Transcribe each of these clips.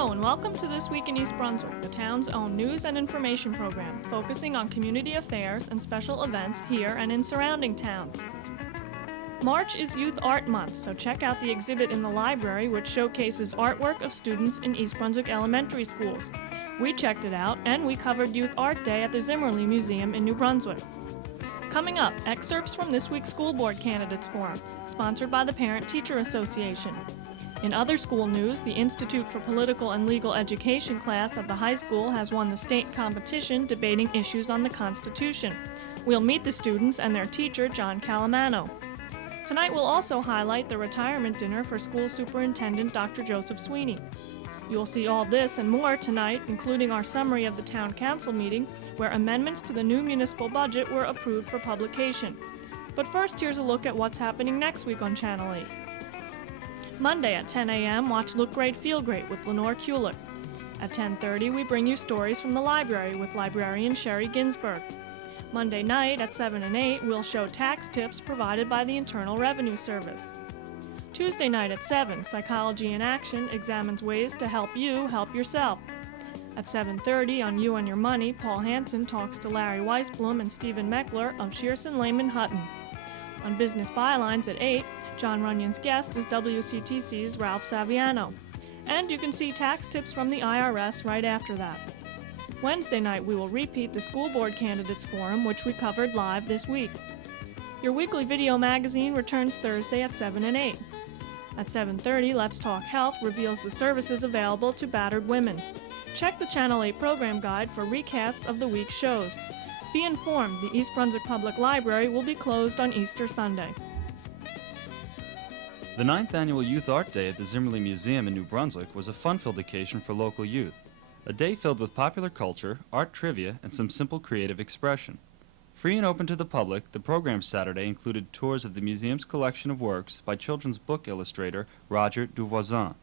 Hello and welcome to This Week in East Brunswick, the town's own news and information program, focusing on community affairs and special events here and in surrounding towns. March is Youth Art Month, so check out the exhibit in the library which showcases artwork of students in East Brunswick elementary schools. We checked it out and we covered Youth Art Day at the Zimmerle Museum in New Brunswick. Coming up, excerpts from this week's School Board Candidates Forum, sponsored by the Parent-Teacher Association. In other school news, the Institute for Political and Legal Education class of the high school has won the state competition debating issues on the Constitution. We'll meet the students and their teacher, John Calamano. Tonight we'll also highlight the retirement dinner for School Superintendent Dr. Joseph Sweeney. You'll see all this and more tonight, including our summary of the Town Council meeting, where amendments to the new municipal budget were approved for publication. But first, here's a look at what's happening next week on Channel 8. Monday at 10 a.m., watch Look Great, Feel Great with Lenore Kulick. At 10:30, we bring you stories from the library with librarian Sherry Ginsberg. Monday night at 7 and 8, we'll show tax tips provided by the Internal Revenue Service. Tuesday night at 7, Psychology in Action examines ways to help you help yourself. At 7:30 on You and Your Money, Paul Hansen talks to Larry Weisblum and Stephen Meckler of Shearson, Lehman, Hutton. On Business Bylines at 8, John Runyon's guest is WCTC's Ralph Saviano. And you can see tax tips from the IRS right after that. Wednesday night, we will repeat the School Board Candidates Forum, which we covered live this week. Your weekly video magazine returns Thursday at 7 and 8. At 7:30, Let's Talk Health reveals the services available to battered women. Check the Channel 8 program guide for recasts of the week's shows. Be informed, the East Brunswick Public Library will be closed on Easter Sunday. The 9th Annual Youth Art Day at the Zimmerle Museum in New Brunswick was a fun-filled occasion for local youth. A day filled with popular culture, art trivia, and some simple creative expression. Free and open to the public, the program Saturday included tours of the museum's collection of works by children's book illustrator Roger Duvoisin.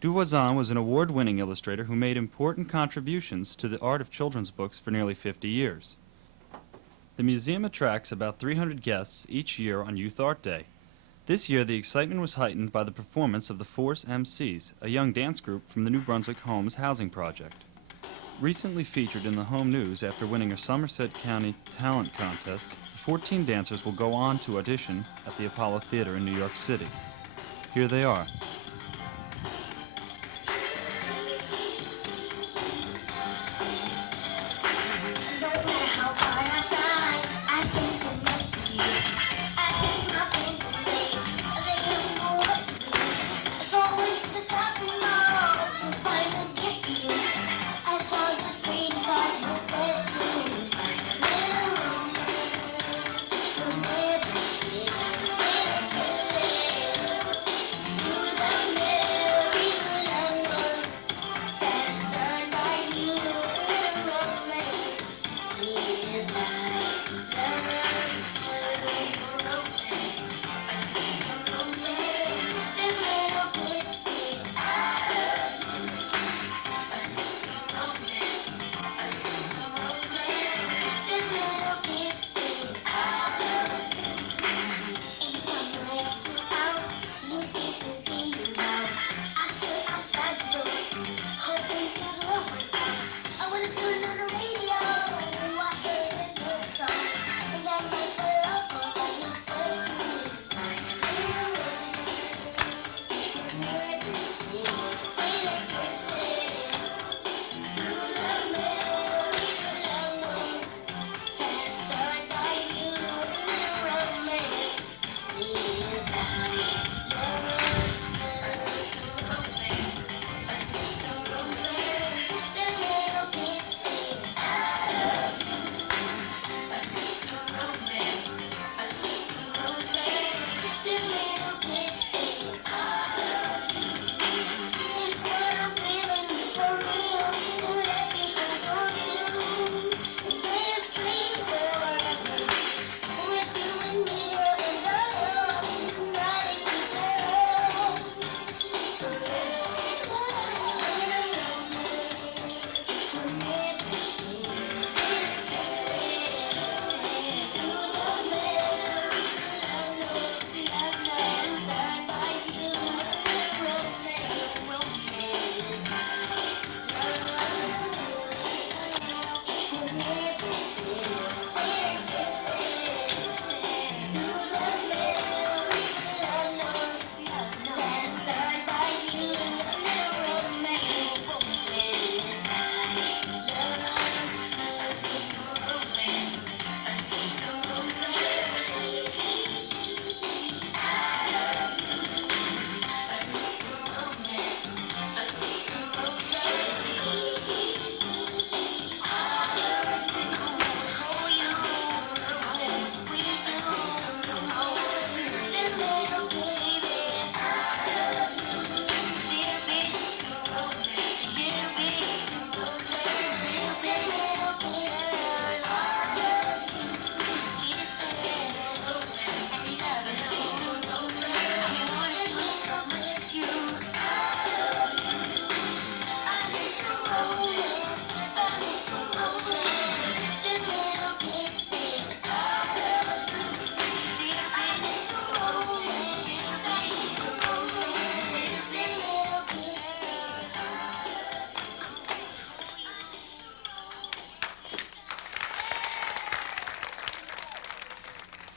Duvoisin was an award-winning illustrator who made important contributions to the art of children's books for nearly 50 years. The museum attracts about 300 guests each year on Youth Art Day. This year, the excitement was heightened by the performance of the Force MCs, a young dance group from the New Brunswick Homes Housing Project. Recently featured in the home news after winning a Somerset County Talent Contest, the 14 dancers will go on to audition at the I.P.L.E Theater in New York City. Here they are.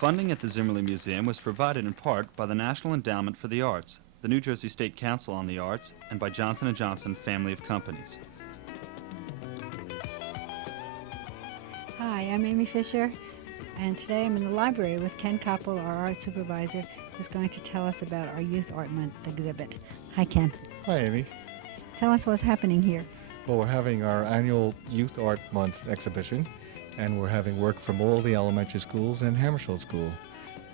Funding at the Zimmerly Museum was provided in part by the National Endowment for the Arts, the New Jersey State Council on the Arts, and by Johnson & Johnson Family of Companies. Hi, I'm Amy Fisher, and today I'm in the library with Ken Koppel, our art supervisor, who's going to tell us about our Youth Art Month exhibit. Hi, Ken. Hi, Amy. Tell us what's happening here. Well, we're having our annual Youth Art Month exhibition, and we're having work from all the elementary schools and Hammarskjöld School.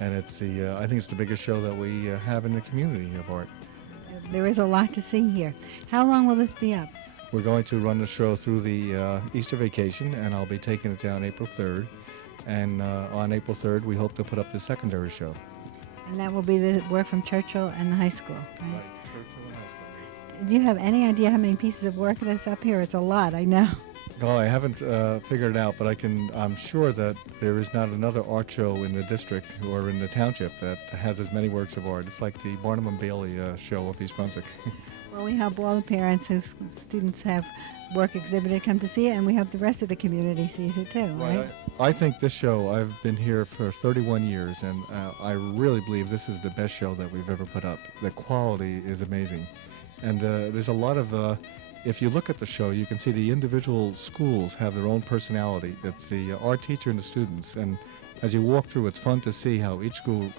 And it's I think it's the biggest show that we have in the community of art. There is a lot to see here. How long will this be up? We're going to run the show through the Easter vacation, and I'll be taking it down April 3rd. And on April 3rd, we hope to put up the secondary show. And that will be the work from Churchill and the high school, right? Right, Churchill and high school. Do you have any idea how many pieces of work that's up here? It's a lot, I know. No, I haven't figured it out, but I'm sure that there is not another art show in the district or in the township that has as many works of art. It's like the Barnum and Bailey show of East Brunswick. Well, we hope all the parents whose students have work exhibited come to see it, and we hope the rest of the community sees it too, right? I think this show, I've been here for 31 years, and I really believe this is the best show that we've ever put up. The quality is amazing. And there's a lot of, if you look at the show, you can see the individual schools have their own personality. It's the art teacher and the students, and as you walk through, it's fun to see how each school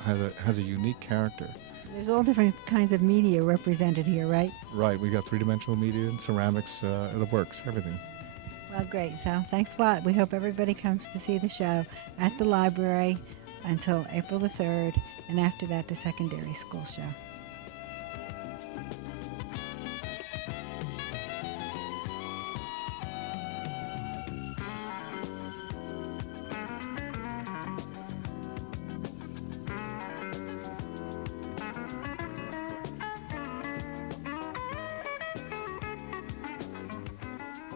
has a unique character. There's all different kinds of media represented here, right? Right, we got three-dimensional media and ceramics, the works, everything. Well, great. So thanks a lot. We hope everybody comes to see the show at the library until April the 3rd, and after that, the secondary school show.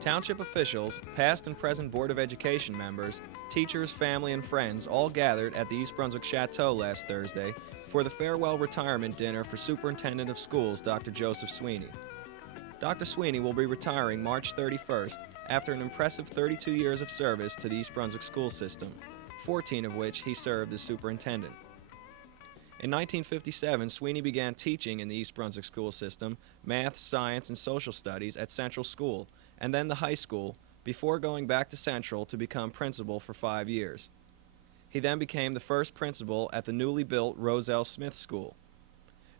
Township officials, past and present Board of Education members, teachers, family, and friends all gathered at the East Brunswick Chateau last Thursday for the farewell retirement dinner for Superintendent of Schools, Dr. Joseph Sweeney. Dr. Sweeney will be retiring March 31st after an impressive 32 years of service to the East Brunswick school system, 14 of which he served as superintendent. In 1957, Sweeney began teaching in the East Brunswick school system math, science, and social studies at Central School, and then the high school, before going back to Central to become principal for 5 years. He then became the first principal at the newly built Roselle Smith School.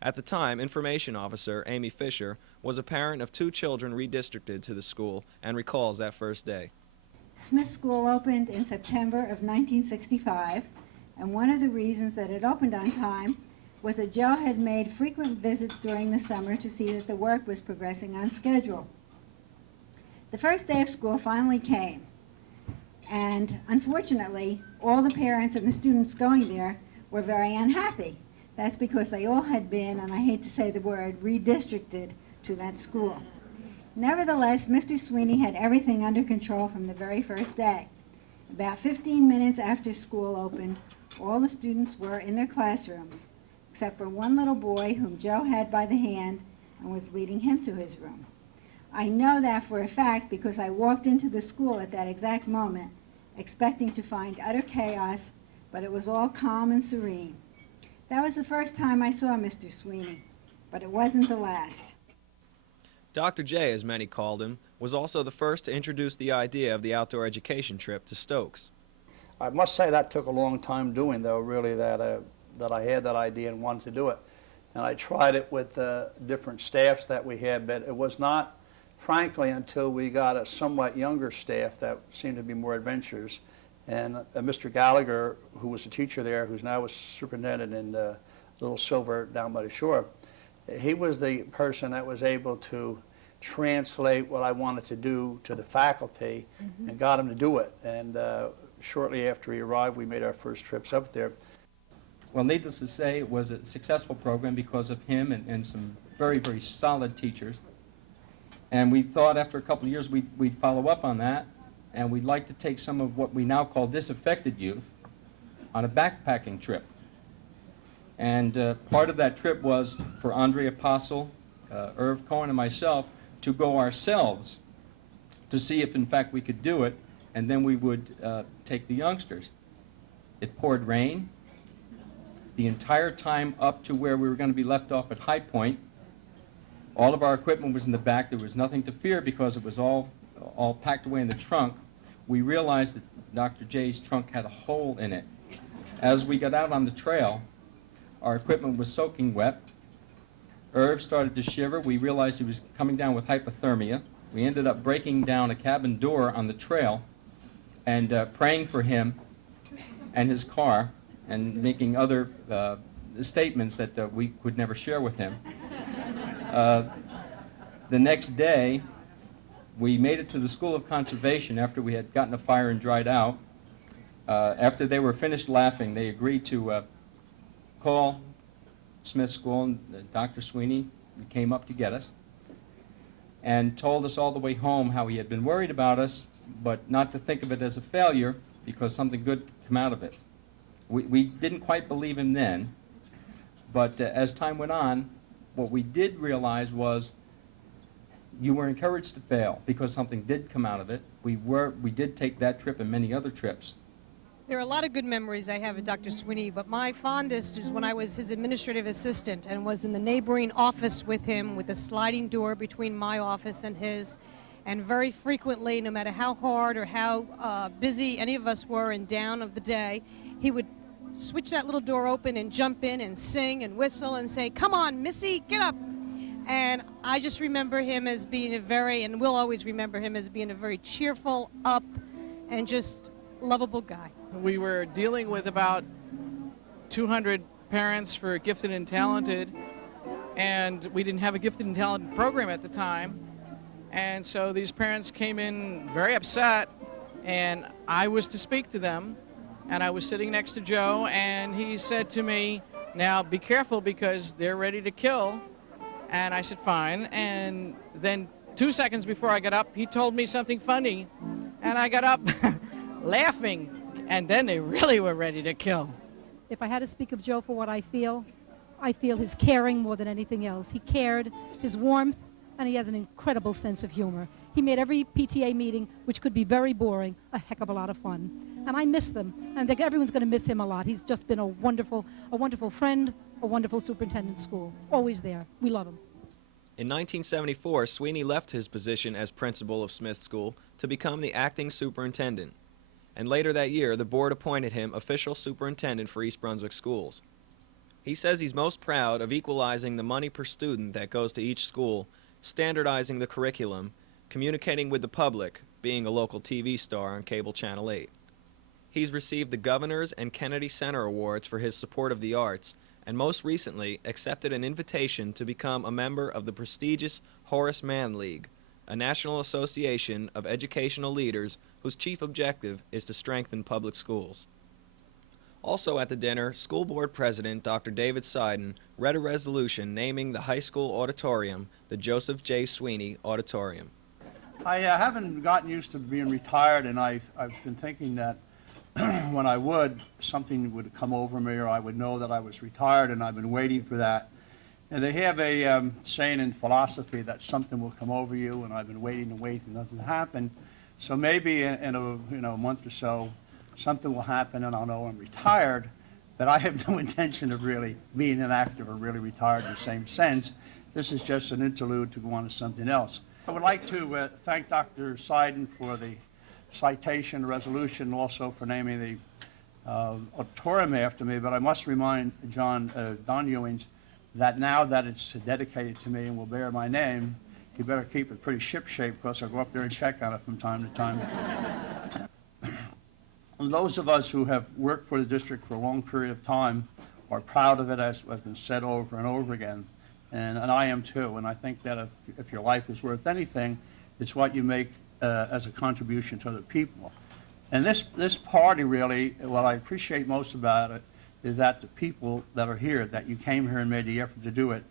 At the time, information officer Amy Fisher was a parent of 2 children redistricted to the school and recalls that first day. Smith School opened in September of 1965, and one of the reasons that it opened on time was that Joe had made frequent visits during the summer to see that the work was progressing on schedule. The first day of school finally came, and unfortunately, all the parents and the students going there were very unhappy. That's because they all had been, and I hate to say the word, redistricted to that school. Nevertheless, Mr. Sweeney had everything under control from the very first day. About 15 minutes after school opened, all the students were in their classrooms, except for one little boy whom Joe had by the hand and was leading him to his room. I know that for a fact because I walked into the school at that exact moment, expecting to find utter chaos, but it was all calm and serene. That was the first time I saw Mr. Sweeney, but it wasn't the last. Dr. J, as many called him, was also the first to introduce the idea of the outdoor education trip to Stokes. I must say that took a long time doing, though, really, that I had that idea and wanted to do it. And I tried it with different staffs that we had, but it was not, frankly, until we got a somewhat younger staff that seemed to be more adventurous. And Mr. Gallagher, who was a teacher there, who's now a superintendent in Little Silver down by the shore, he was the person that was able to translate what I wanted to do to the faculty and got him to do it. And shortly after he arrived, we made our first trips up there. Well, needless to say, it was a successful program because of him and some very, very solid teachers. And we thought after a couple of years we'd follow up on that, and we'd like to take some of what we now call disaffected youth on a backpacking trip. And part of that trip was for Andre Apostle, Irv Cohen, and myself to go ourselves to see if, in fact, we could do it, and then we would take the youngsters. It poured rain. the entire time up to where we were going to be left off at High Point. All of our equipment was in the back. There was nothing to fear because it was all packed away in the trunk. We realized that Dr. J's trunk had a hole in it. As we got out on the trail, our equipment was soaking wet. Irv started to shiver. We realized he was coming down with hypothermia. We ended up breaking down a cabin door on the trail and praying for him and his car and making other statements that we could never share with him. The next day, we made it to the School of Conservation after we had gotten a fire and dried out. After they were finished laughing, they agreed to call Smith School, and Dr. Sweeney came up to get us and told us all the way home how he had been worried about us, but not to think of it as a failure because something good could come out of it. We didn't quite believe him then, but as time went on, what we did realize was you were encouraged to fail because something did come out of it. We did take that trip and many other trips. There are a lot of good memories I have of Dr. Sweeney, but my fondest is when I was his administrative assistant and was in the neighboring office with him with a sliding door between my office and his. And very frequently, no matter how hard or how busy any of us were and down of the day, he would switch that little door open and jump in and sing and whistle and say, "Come on, Missy, get up." And I just remember him as being and we'll always remember him as being a very cheerful, up, and just lovable guy. We were dealing with about 200 parents for gifted and talented, and we didn't have a gifted and talented program at the time. And so these parents came in very upset, and I was to speak to them. And I was sitting next to Joe, and he said to me, "Now be careful because they're ready to kill." And I said, "Fine." And then 2 seconds before I got up, he told me something funny, and I got up laughing. And then they really were ready to kill. If I had to speak of Joe for what I feel his caring more than anything else. He cared, his warmth, and he has an incredible sense of humor. He made every PTA meeting, which could be very boring, a heck of a lot of fun. And I miss them, and everyone's going to miss him a lot. He's just been a wonderful friend, a wonderful superintendent of school. Always there. We love him. In 1974, Sweeney left his position as principal of Smith School to become the acting superintendent. And later that year, the board appointed him official superintendent for East Brunswick schools. He says he's most proud of equalizing the money per student that goes to each school, standardizing the curriculum, communicating with the public, being a local TV star on Cable Channel 8. He's received the Governor's and Kennedy Center Awards for his support of the arts, and most recently accepted an invitation to become a member of the prestigious Horace Mann League, a national association of educational leaders whose chief objective is to strengthen public schools. Also at the dinner, School Board President Dr. David Seiden read a resolution naming the high school auditorium the Joseph J. Sweeney Auditorium. I haven't gotten used to being retired, and I've been thinking that when I would, something would come over me, or I would know that I was retired, and I've been waiting for that. And they have a saying in philosophy that something will come over you, and I've been waiting and nothing happened. So maybe in a month or so, something will happen, and I'll know I'm retired. But I have no intention of really being inactive or really retired in the same sense. This is just an interlude to go on to something else. I would like to thank Dr. Seiden for the citation resolution, also for naming the auditorium after me. But I must remind Don Ewings that now that it's dedicated to me and will bear my name, you better keep it pretty ship-shape because I'll go up there and check on it from time to time. And those of us who have worked for the district for a long period of time are proud of it, as has been said over and over again. And I am too. And I think that if your life is worth anything, it's what you make as a contribution to other people. And this party really, what I appreciate most about it is that the people that are here, that you came here and made the effort to do it.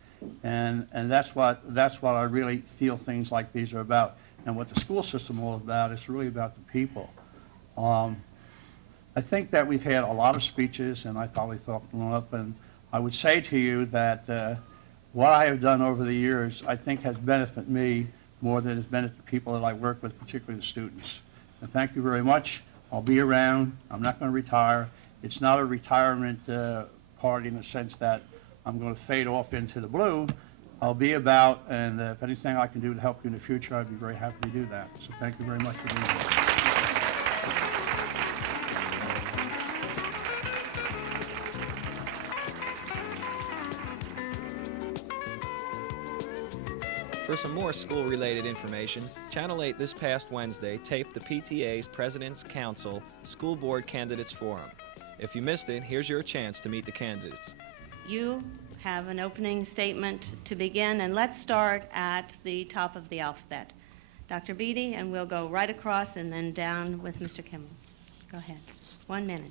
And that's what I really feel things like these are about. And what the school system is all about, it's really about the people. I think that we've had a lot of speeches, and I probably talked them up, and I would say to you that what I have done over the years, I think has benefited me more than it's benefited the people that I work with, particularly the students. And thank you very much. I'll be around. I'm not going to retire. It's not a retirement party in the sense that I'm going to fade off into the blue. I'll be about, and if anything I can do to help you in the future, I'd be very happy to do that. So thank you very much for being here. For some more school-related information, Channel 8 this past Wednesday taped the PTA's President's Council School Board Candidates Forum. If you missed it, here's your chance to meet the candidates. You have an opening statement to begin, and let's start at the top of the alphabet. Dr. Beatty, and we'll go right across and then down with Mr. Kimmel. Go ahead. 1 minute.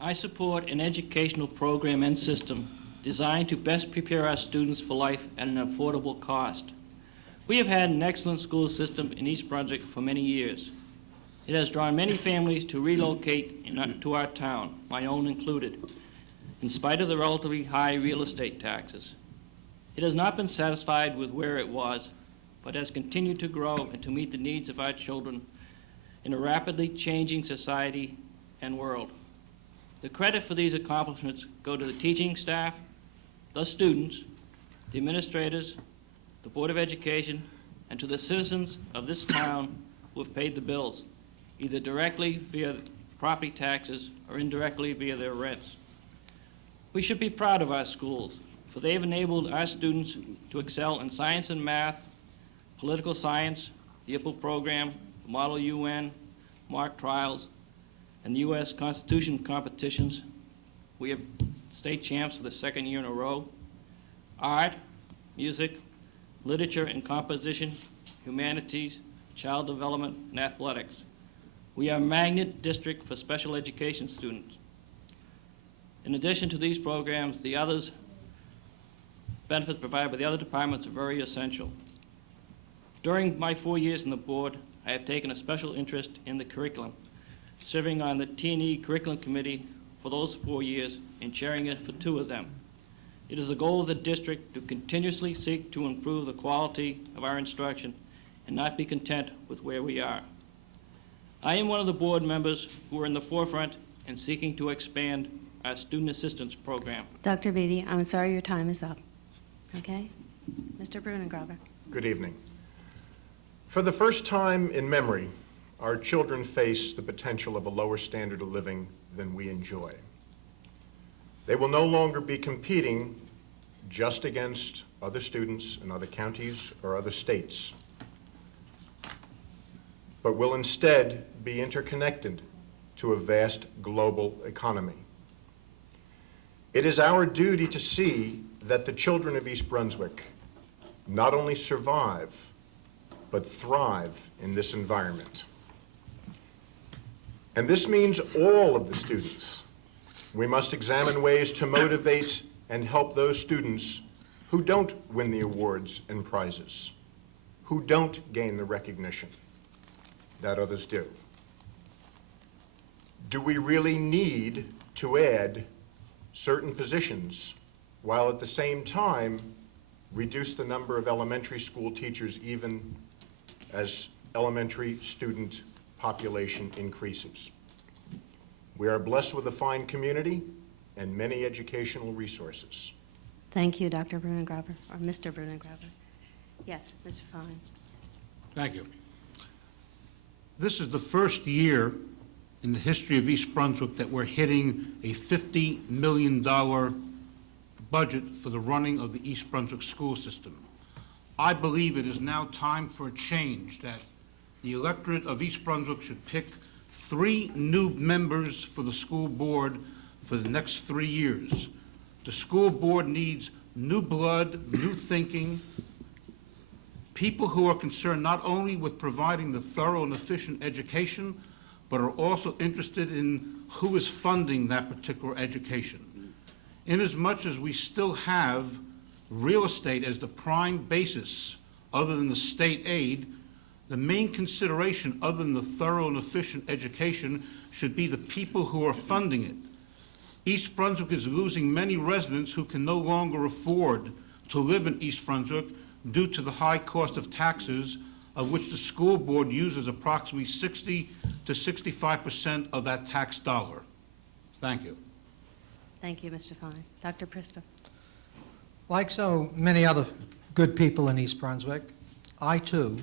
I support an educational program and system designed to best prepare our students for life at an affordable cost. We have had an excellent school system in East Brunswick for many years. It has drawn many families to relocate to our town, my own included, in spite of the relatively high real estate taxes. It has not been satisfied with where it was, but has continued to grow and to meet the needs of our children in a rapidly changing society and world. The credit for these accomplishments go to the teaching staff, the students, the administrators, the Board of Education, and to the citizens of this town who have paid the bills, either directly via property taxes or indirectly via their rents. We should be proud of our schools, for they have enabled our students to excel in science and math, political science, the I.P.L.E program, the Model UN, mock trials, and the U.S. Constitution competitions. We have state champs for the 2nd year in a row. Art, music, literature and composition, humanities, child development, and athletics. We are a magnet district for special education students. In addition to these programs, the others benefits provided by the other departments are very essential. During my 4 years on the board, I have taken a special interest in the curriculum, serving on the T&E Curriculum Committee for those 4 years and chairing it for 2 of them. It is the goal of the district to continuously seek to improve the quality of our instruction and not be content with where we are. I am one of the board members who are in the forefront in seeking to expand our student assistance program. Dr. Beatty, I'm sorry your time is up. Okay? Mr. Brunengraber. Good evening. For the first time in memory, our children face the potential of a lower standard of living than we enjoy. They will no longer be competing just against other students in other counties or other states, but will instead be interconnected to a vast global economy. It is our duty to see that the children of East Brunswick not only survive, but thrive in this environment. And this means all of the students. We must examine ways to motivate and help those students who don't win the awards and prizes, who don't gain the recognition that others do. Do we really need to add certain positions while at the same time reduce the number of elementary school teachers even as elementary student population increases? We are blessed with a fine community and many educational resources. Thank you, Dr. Brunengraber, or Mr. Brunengraber. Yes, Mr. Fine. Thank you. This is the first year in the history of East Brunswick that we're hitting a $50 million budget for the running of the East Brunswick school system. I believe it is now time for a change, that the electorate of East Brunswick should pick 3 new members for the school board for the next 3 years. The school board needs new blood, new thinking, people who are concerned not only with providing the thorough and efficient education, but are also interested in who is funding that particular education. Inasmuch as we still have real estate as the prime basis, other than the state aid, the main consideration, other than the thorough and efficient education, should be the people who are funding it. East Brunswick is losing many residents who can no longer afford to live in East Brunswick due to the high cost of taxes, of which the school board uses approximately 60 to 65% of that tax dollar. Thank you. Thank you, Mr. Fine. Dr. Prista. Like so many other good people in East Brunswick, I too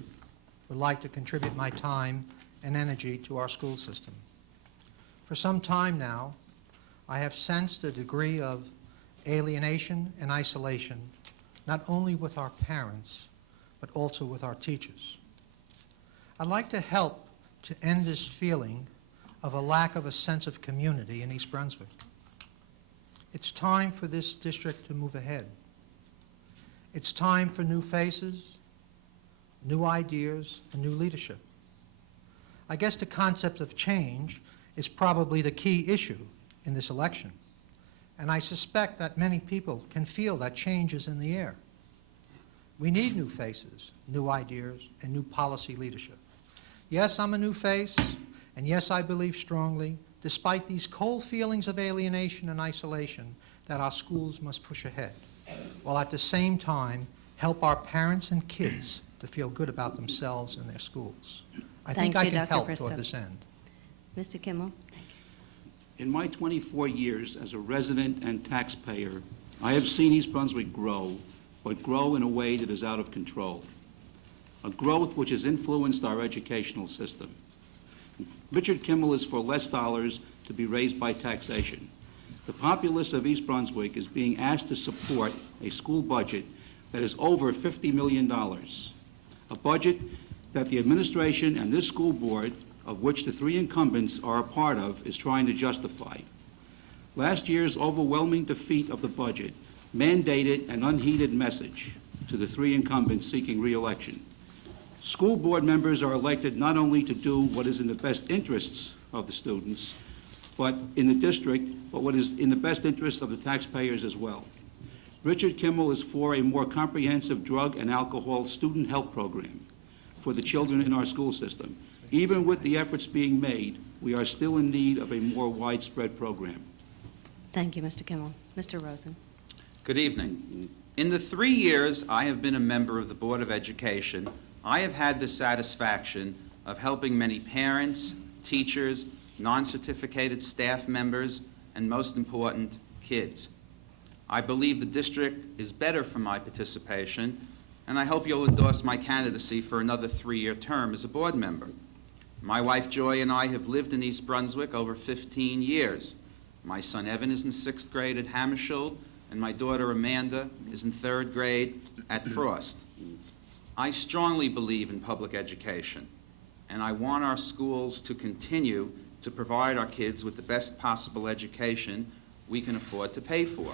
would like to contribute my time and energy to our school system. For some time now, I have sensed a degree of alienation and isolation, not only with our parents, but also with our teachers. I'd like to help to end this feeling of a lack of a sense of community in East Brunswick. It's time for this district to move ahead. It's time for new faces, new ideas, and new leadership. I guess the concept of change is probably the key issue in this election, and I suspect that many people can feel that change is in the air. We need new faces, new ideas, and new policy leadership. Yes, I'm a new face, and yes, I believe strongly, despite these cold feelings of alienation and isolation, that our schools must push ahead, while at the same time help our parents and kids to feel good about themselves and their schools. I think I can help toward this end. Mr. Kimmel. In my 24 years as a resident and taxpayer, I have seen East Brunswick grow, but grow in a way that is out of control. A growth which has influenced our educational system. Richard Kimmel is for less dollars to be raised by taxation. The populace of East Brunswick is being asked to support a school budget that is over $50 million. A budget that the administration and this school board, of which the three incumbents are a part of, is trying to justify. Last year's overwhelming defeat of the budget mandated an unheeded message to the three incumbents seeking re-election. School board members are elected not only to do what is in the best interests of the students, but in the district, but what is in the best interests of the taxpayers as well. Richard Kimmel is for a more comprehensive drug and alcohol student health program for the children in our school system. Even with the efforts being made, we are still in need of a more widespread program. Thank you, Mr. Kimmel. Mr. Rosen. Good evening. In the 3 years I have been a member of the Board of Education, I have had the satisfaction of helping many parents, teachers, non-certificated staff members, and most important, kids. I believe the district is better for my participation, and I hope you'll endorse my candidacy for another 3-year term as a board member. My wife Joy and I have lived in East Brunswick over 15 years. My son Evan is in 6th grade at Hammersholt, and my daughter Amanda is in 3rd grade at Frost. I strongly believe in public education, and I want our schools to continue to provide our kids with the best possible education we can afford to pay for.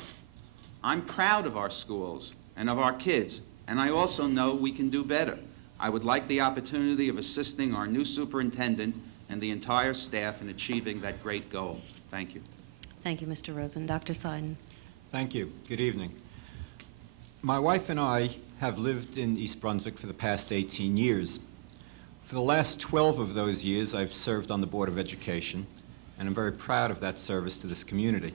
I'm proud of our schools and of our kids, and I also know we can do better. I would like the opportunity of assisting our new superintendent and the entire staff in achieving that great goal. Thank you. Thank you, Mr. Rosen. Dr. Seiden. Thank you. Good evening. My wife and I have lived in East Brunswick for the past 18 years. For the last 12 of those years, I've served on the Board of Education, and I'm very proud of that service to this community.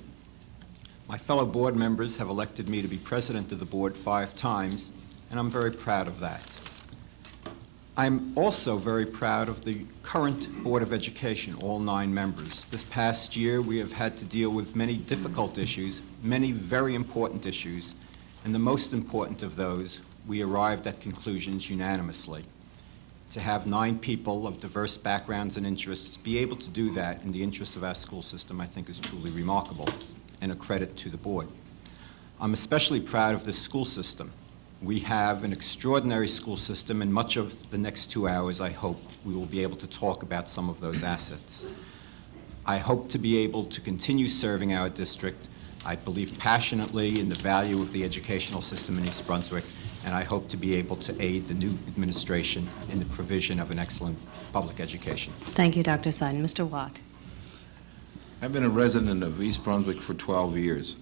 My fellow board members have elected me to be president of the board 5 times, and I'm very proud of that. I'm also very proud of the current Board of Education, all 9 members. This past year, we have had to deal with many difficult issues, many very important issues, and the most important of those, we arrived at conclusions unanimously. To have 9 people of diverse backgrounds and interests be able to do that in the interests of our school system, I think is truly remarkable and a credit to the board. I'm especially proud of this school system. We have an extraordinary school system, and much of the next 2 hours, I hope, we will be able to talk about some of those assets. I hope to be able to continue serving our district. I believe passionately in the value of the educational system in East Brunswick, and I hope to be able to aid the new administration in the provision of an excellent public education. Thank you, Dr. Seiden. Mr. Watt. I've been a resident of East Brunswick for 12 years.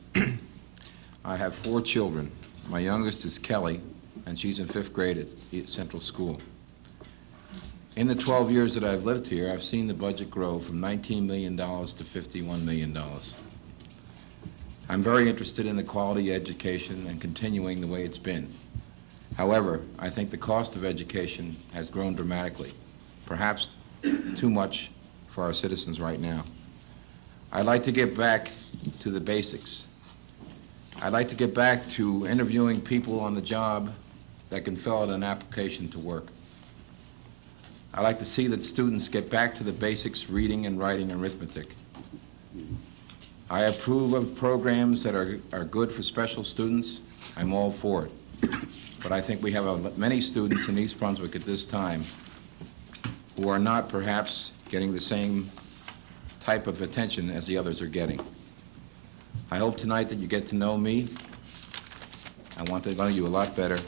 I have 4 children. My youngest is Kelly, and she's in 5th grade at Central School. In the 12 years that I've lived here, I've seen the budget grow from $19 million to $51 million. I'm very interested in the quality of education and continuing the way it's been. However, I think the cost of education has grown dramatically, perhaps too much for our citizens right now. I'd like to get back to the basics. I'd like to get back to interviewing people on the job that can fill out an application to work. I'd like to see that students get back to the basics, reading and writing and arithmetic. I approve of programs that are good for special students. I'm all for it. But I think we have many students in East Brunswick at this time who are not perhaps getting the same type of attention as the others are getting. I hope tonight that you get to know me. I want to know you a lot better,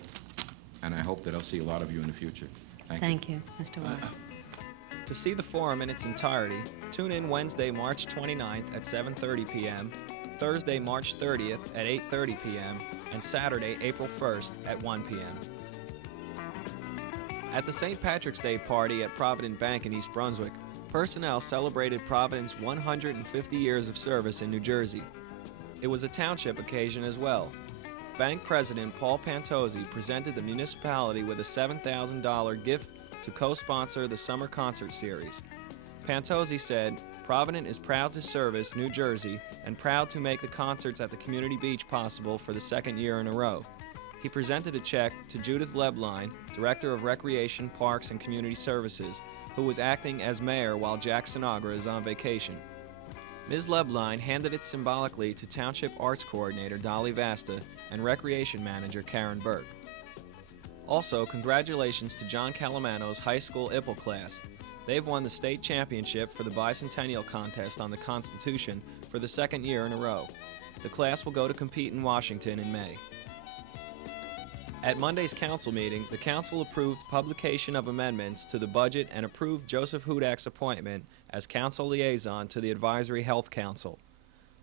and I hope that I'll see a lot of you in the future. Thank you, Mr. Ward. To see the forum in its entirety, tune in Wednesday, March 29th at 7:30 p.m., Thursday, March 30th at 8:30 p.m., and Saturday, April 1st at 1 p.m. At the St. Patrick's Day party at Provident Bank in East Brunswick, personnel celebrated Provident's 150 years of service in New Jersey. It was a township occasion as well. Bank President Paul Pantozzi presented the municipality with a $7,000 gift to co-sponsor the summer concert series. Pantozzi said, "Provident is proud to service New Jersey and proud to make the concerts at the community beach possible for the second year in a row." He presented a check to Judith Lebline, Director of Recreation, Parks, and Community Services, who was acting as mayor while Jack Sinagra is on vacation. Ms. Lebline handed it symbolically to Township Arts Coordinator Dolly Vasta and Recreation Manager Karen Burke. Also, congratulations to John Calamano's high school I.P.L.E class. They've won the state championship for the bicentennial contest on the Constitution for the second year in a row. The class will go to compete in Washington in May. At Monday's council meeting, the council approved publication of amendments to the budget and approved Joseph Hudak's appointment as council liaison to the Advisory Health Council.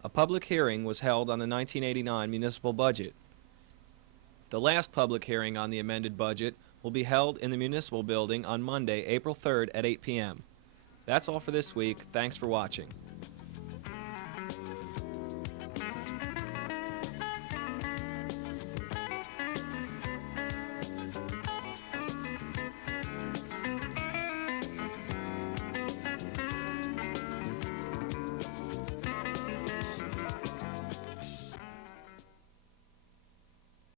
A public hearing was held on the 1989 municipal budget. The last public hearing on the amended budget will be held in the municipal building on Monday, April 3rd at 8 p.m. That's all for this week. Thanks for watching.